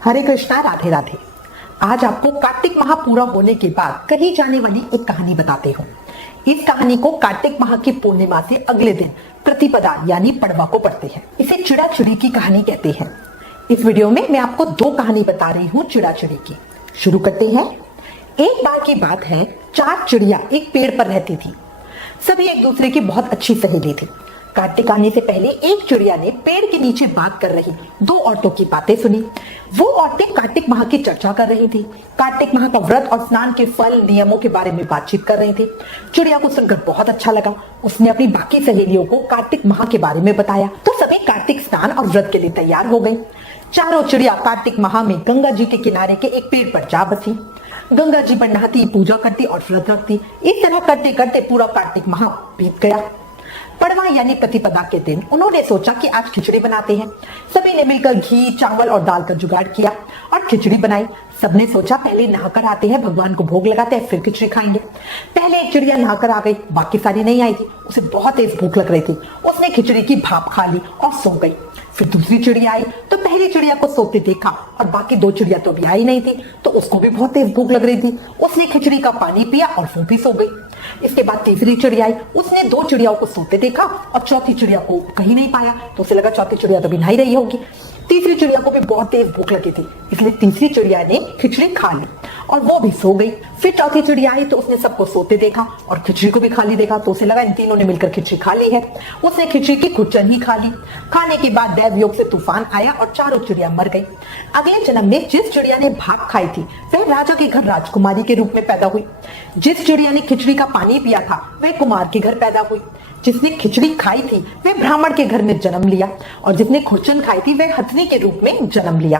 हरे कृष्णा, राधे राधे। आज आपको कार्तिक माह पूरा होने के बाद कही जाने वाली एक कहानी बताते हूँ। इस कहानी को कार्तिक माह की पूर्णिमा से अगले दिन प्रतिपदा यानी पड़वा को पढ़ते हैं। इसे चिड़ा चिड़ी की कहानी कहते हैं। इस वीडियो में मैं आपको दो कहानी बता रही हूँ चिड़ा चिड़ी की। शुरू करते हैं। एक बार की बात है, 4 चिड़िया एक पेड़ पर रहती थी। सभी एक दूसरे की बहुत अच्छी सहेली थी। कार्तिक आने से पहले एक चिड़िया ने पेड़ के नीचे बात कर रही 2 औरतों की बातें सुनी। वो औरतें कार्तिक माह की चर्चा कर रही थी। कार्तिक माह का व्रत और स्नान के फल नियमों के बारे में बातचीत कर रही थी। चिड़िया को सुनकर बहुत अच्छा लगा। उसने अपनी बाकी सहेलियों को कार्तिक माह के बारे में बताया तो सभी कार्तिक स्नान और व्रत के लिए तैयार हो गई। चारों चिड़िया कार्तिक माह में गंगा जी के किनारे के एक पेड़ पर जा बसी। गंगा जी पर नहाती, पूजा करती और व्रत रखती। इस तरह करते करते पूरा कार्तिक माह बीत गया। पड़वा यानी प्रतिपदा के दिन उन्होंने सोचा कि आज खिचड़ी बनाते हैं। सभी ने मिलकर घी, चावल और दाल का जुगाड़ किया और खिचड़ी बनाई। सबने सोचा पहले नहाकर आते हैं, भगवान को भोग लगाते हैं, फिर खिचड़ी खाएंगे। पहले एक चिड़िया नहाकर आ गई, बाकी सारी नहीं आई थी। उसे बहुत तेज भूख लग रही थी। उसने खिचड़ी की भाप खा ली और सो गई। फिर दूसरी चिड़िया आई तो पहली चिड़िया को सोते देखा और बाकी 2 चिड़िया तो भी आई नहीं थी, तो उसको भी बहुत तेज भूख लग रही थी। उसने खिचड़ी का पानी पिया और वो भी सो गई। इसके बाद तीसरी चिड़िया आई। उसने 2 चिड़ियाओं को सोते देखा और चौथी चिड़िया को कहीं नहीं पाया, तो उसे लगा चौथी चिड़िया तो भी नहा ही रही होगी। तीसरी चिड़िया को भी बहुत तेज भूख लगी थी, इसलिए तीसरी चिड़िया ने खिचड़ी खा ली और वो भी सो गई। फिर चौथी चिड़िया आई तो उसने सबको सोते देखा और खिचड़ी को भी खाली देखा, तो उसे लगा इन तीनों ने मिलकर खिचड़ी खा ली है। उसने खिचड़ी की खुरचन ही खा ली। खाने के बाद दैवयोग से तूफान आया और चारों चिड़िया मर गई। अगले जन्म में जिस चिड़िया ने भाप खाई थी वह राजा के घर राजकुमारी के रूप में पैदा हुई। जिस चिड़िया ने खिचड़ी का पानी पिया था वह कुमार के घर पैदा हुई। जिसने खिचड़ी खाई थी वह ब्राह्मण के घर में जन्म लिया और जिसने खुरचन खाई थी वह हथनी के रूप में जन्म लिया।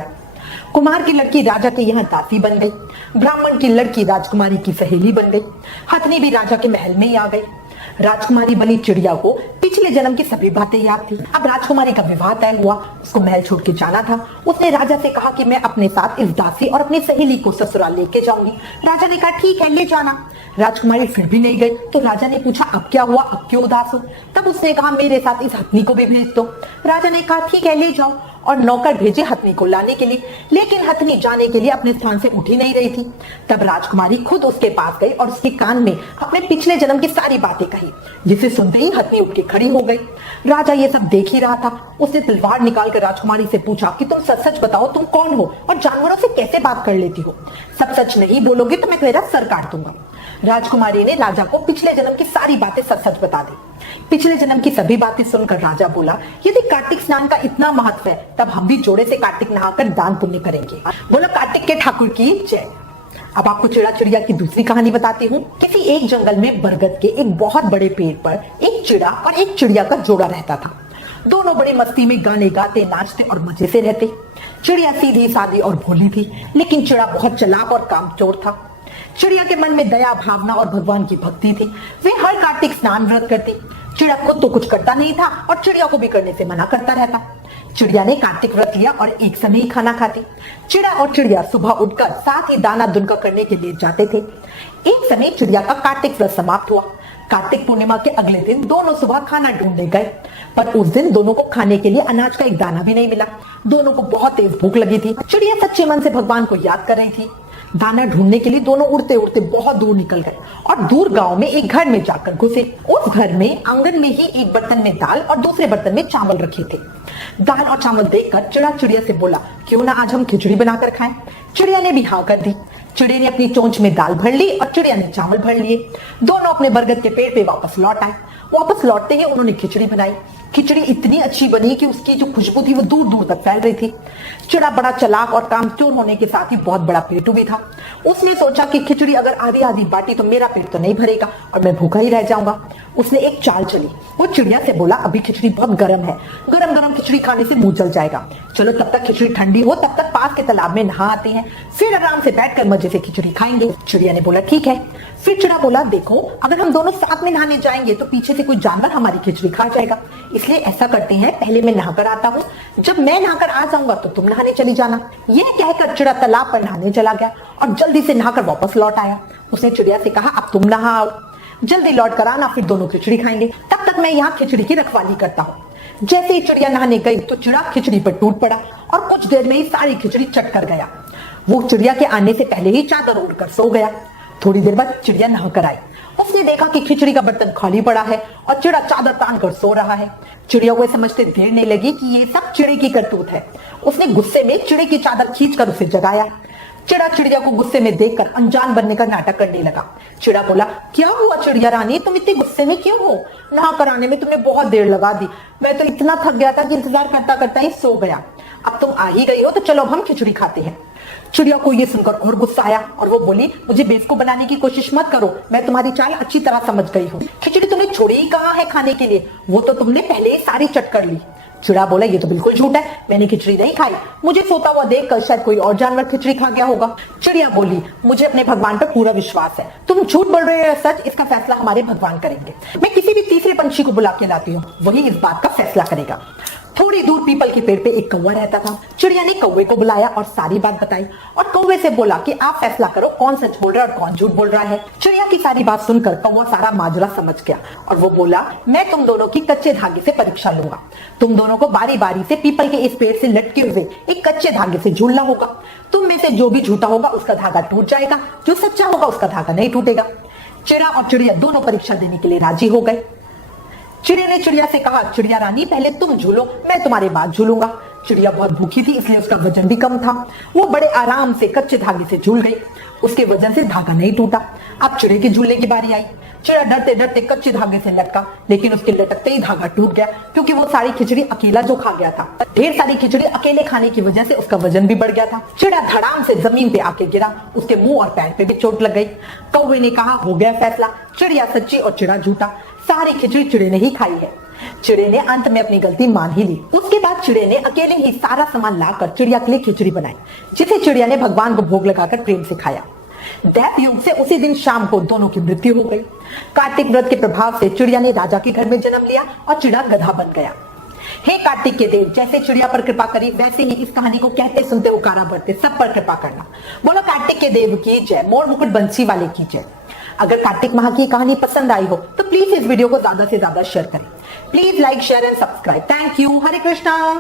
कुमार की लड़की राजा के यहाँ दासी बन गई। ब्राह्मण की लड़की राजकुमारी की सहेली बन गई। हथनी भी राजा के महल में ही आ गई। राजकुमारी बनी चिड़िया को पिछले जन्म की सभी बातें याद थी। अब राजकुमारी का विवाह तय हुआ, उसको महल छोड़ के जाना था। उसने राजा से कहा कि मैं अपने साथ इस दासी और अपनी सहेली को ससुराल लेके जाऊंगी। राजा ने कहा ठीक है, ले जाना। राजकुमारी फिर भी नहीं गई, तो राजा ने पूछा अब क्या हुआ, अब क्यों उदास हो? तब उसने कहा मेरे साथ इस हथनी को भी भेज दो। राजा ने कहा ठीक है, ले जाओ, और नौकर भेजे हथनी को लाने के लिए। लेकिन हथनी जाने के लिए अपने स्थान से उठ ही नहीं रही थी। तब राजकुमारी खुद उसके पास गई और उसके कान में अपने पिछले जन्म की सारी बातें कही, जिसे सुनते ही हथनी उठ के खड़ी हो गई। राजा ये सब देख ही रहा था। उसने तलवार निकालकर राजकुमारी से पूछा कि तुम सच सच बताओ, तुम कौन हो और जानवरों से कैसे बात कर लेती हो? सब सच नहीं बोलोगे तो मैं तेरा सर काट दूंगा। राजकुमारी ने राजा को पिछले जन्म की सारी बातें सच सच बता दी। पिछले जन्म की सभी बातें सुनकर राजा बोला यदि कार्तिक स्नान का इतना महत्व है तब हम भी जोड़े से कार्तिक नहाकर दान पुण्य करेंगे। बोलो कार्तिक के ठाकुर की जय। अब आपको चिड़ा चिड़िया की दूसरी कहानी बताती हूँ। किसी एक जंगल में बरगद के एक बहुत बड़े पेड़ पर एक चिड़ा और एक चिड़िया का जोड़ा रहता था। दोनों बड़ी मस्ती में गाने गाते, नाचते और मजे से रहते। चिड़िया सीधी सादी और भोली थी, लेकिन चिड़ा बहुत चालाक और कामचोर था। चिड़िया के मन में दया, भावना और भगवान की भक्ति थी। वे हर कार्तिक स्नान व्रत करती। चिड़ा खुद तो कुछ करता नहीं था और चिड़िया को भी करने से मना करता रहता। चिड़िया ने कार्तिक व्रत लिया और एक समय ही खाना खाती। चिड़ा और चिड़िया सुबह उठकर साथ ही दाना दुनका करने के लिए जाते थे। एक समय चिड़िया का कार्तिक व्रत समाप्त हुआ। कार्तिक पूर्णिमा के अगले दिन दोनों सुबह खाना ढूंढने गए, पर उस दिन दोनों को खाने के लिए अनाज का एक दाना भी नहीं मिला। दोनों को बहुत तेज भूख लगी थी। चिड़िया सच्चे मन से भगवान को याद कर रही थी। दाना ढूंढने के लिए दोनों उड़ते उड़ते बहुत दूर निकल गए और दूर गांव में एक घर में जाकर घुसे। उस घर में आंगन में ही एक बर्तन में दाल और दूसरे बर्तन में चावल रखे थे। दाल और चावल देखकर चिड़ा चिड़िया से बोला क्यों ना आज हम खिचड़ी बनाकर खाएं। चिड़िया ने भी हाँ कर दी। चिड़िया ने अपनी चोंच में दाल भर ली और चिड़िया ने चावल भर लिए। दोनों अपने बरगद के पेड़ पे वापस लौट आए। वापस लौटते ही उन्होंने खिचड़ी बनाई। खिचड़ी इतनी अच्छी बनी कि उसकी जो खुशबू थी वो दूर दूर तक फैल रही थी। चिड़ा बड़ा चालाक और कामचोर होने के साथ ही बहुत बड़ा पेटू भी था। उसने सोचा कि खिचड़ी अगर आधी आधी बाटी तो मेरा पेट तो नहीं भरेगा और मैं भूखा ही रह जाऊंगा। उसने एक चाल चली। वो चिड़िया से बोला अभी खिचड़ी बहुत गर्म है, गरम गरम खिचड़ी खाने से मुंह जल जाएगा। चलो तब तक खिचड़ी ठंडी हो, तब तक पास के तालाब में नहा आते हैं, फिर आराम से बैठकर मजे से खिचड़ी खाएंगे। चिड़िया ने बोला ठीक है। फिर चिड़ा बोला देखो अगर हम दोनों साथ में नहाने जाएंगे तो पीछे से कोई जानवर हमारी खिचड़ी खा जाएगा, इसलिए ऐसा करते हैं पहले मैं नहाकर आता हूँ, जब मैं नहाकर आ जाऊंगा तो तुम नहाने चली जाना। यह कहकर चिड़ा तालाब पर नहाने चला गया और जल्दी से नहाकर वापस लौट आया। उसने चिड़िया से कहा अब तुम नहा आओ, जल्दी लौट कर आना, फिर दोनों खिचड़ी खाएंगे, तब तक मैं यहाँ खिचड़ी की रखवाली करता हूँ। जैसे ही चिड़िया नहाने गई तो चिड़ा खिचड़ी पर टूट पड़ा और कुछ देर में ही सारी खिचड़ी चट कर गया। वो चिड़िया के आने से पहले ही चादर ओढ़कर सो गया। थोड़ी देर बाद चिड़िया नहा कर आई। उसने देखा कि खिचड़ी का बर्तन खाली पड़ा है और चिड़ा चादर तान कर सो रहा है। चिड़िया को समझते देर नहीं लगी कि ये सब चिड़े की करतूत है। उसने गुस्से में चिड़े की चादर खींचकर उसे जगाया। चिड़ा चिड़िया को गुस्से में देखकर अनजान बनने का नाटक करने लगा। चिड़ा बोला, क्या हुआ चिड़िया रानी, तुम इतने गुस्से में क्यों हो? नहा कर आने में तुमने बहुत देर लगा दी। मैं तो इतना थक गया था कि इंतजार करता करता ही सो गया। अब तुम आ ही गई हो तो चलो अब हम खिचड़ी खाते हैं। चिड़िया को यह सुनकर और गुस्सा आया और वो बोली, मुझे बेवकूफ बनाने की कोशिश मत करो, मैं तुम्हारी चाल अच्छी तरह समझ गई हूँ। खिचड़ी तुमने छोड़ी ही कहाँ है खाने के लिए, वो तो तुमने पहले ही सारी चट कर ली। चिड़ा बोला, ये तो बिल्कुल झूठ है, मैंने खिचड़ी नहीं खाई। मुझे सोता हुआ देखकर शायद कोई और जानवर खिचड़ी खा गया होगा। चिड़िया बोली, मुझे अपने भगवान पर पूरा विश्वास है, तुम झूठ बोल रहे हो या सच, इसका फैसला हमारे भगवान करेंगे। मैं किसी भी तीसरे पंछी को बुला के लाती हूँ, वही इस बात का फैसला करेगा। थोड़ी दूर पीपल के पेड़ पे एक कौवा रहता था। चिड़िया ने कौवे को बुलाया और सारी बात बताई और कौवे से बोला कि आप फैसला करो कौन सच बोल रहा है और कौन झूठ बोल रहा है। चिड़िया की सारी बात सुनकर कौवा सारा माजरा समझ गया और वो बोला, मैं तुम दोनों की कच्चे धागे से परीक्षा लूंगा। तुम दोनों को बारी बारी से पीपल के इस पेड़ से लटके हुए एक कच्चे धागे से झूलना होगा। तुम में से जो भी झूठा होगा उसका धागा टूट जाएगा, जो सच्चा होगा उसका धागा नहीं टूटेगा। चिड़ा और चिड़िया दोनों परीक्षा देने के लिए राजी हो गए। चिड़िया ने चिड़िया से कहा, चिड़िया रानी पहले तुम झूलो, मैं तुम्हारे बाद झूलूंगा। चिड़िया बहुत भूखी थी इसलिए उसका वजन भी कम था। वो बड़े आराम से कच्चे धागे से झूल गई। उसके वजन से धागा नहीं टूटा। अब चिड़े के झूलने की बारी आई। चिड़ा डरते डरते कच्चे धागे से लटका, लेकिन उसके लटकते ही धागा टूट गया क्योंकि वो सारी खिचड़ी अकेला जो खा गया था। ढेर सारी खिचड़ी अकेले खाने की वजह से उसका वजन भी बढ़ गया था। चिड़ा धड़ाम से जमीन पे आके गिरा। उसके मुंह और पैर पे भी चोट लग गई। कौवे ने कहा, हो गया फैसला, चिड़िया सच्ची और चिड़ा झूठा। सारी खिचड़ी चिड़े ने ही खाई है। चिड़े ने अंत में अपनी गलती मान ही ली। उसके बाद चिड़े ने अकेले ही सारा सामान लाकर चिड़िया के लिए खिचड़ी बनाई, जिसे चिड़िया ने भगवान को भोग लगाकर प्रेम से खाया। दैव योग से उसी दिन शाम को दोनों की मृत्यु हो गई। कार्तिक व्रत के प्रभाव से चिड़िया ने राजा के घर में जन्म लिया और चिड़ा गधा बन गया। हे कार्तिक के देव, जैसे चिड़िया पर कृपा करी वैसे ही इस कहानी को कहते सुनते उकारा भरते सब पर कृपा करना। बोलो कार्तिक के देव की जय, मोर मुकुट बंसी वाले की जय। अगर कार्तिक माह की कहानी पसंद आई हो तो प्लीज इस वीडियो को ज्यादा से ज्यादा शेयर करें। Please like, share and subscribe. Thank you. Hare Krishna.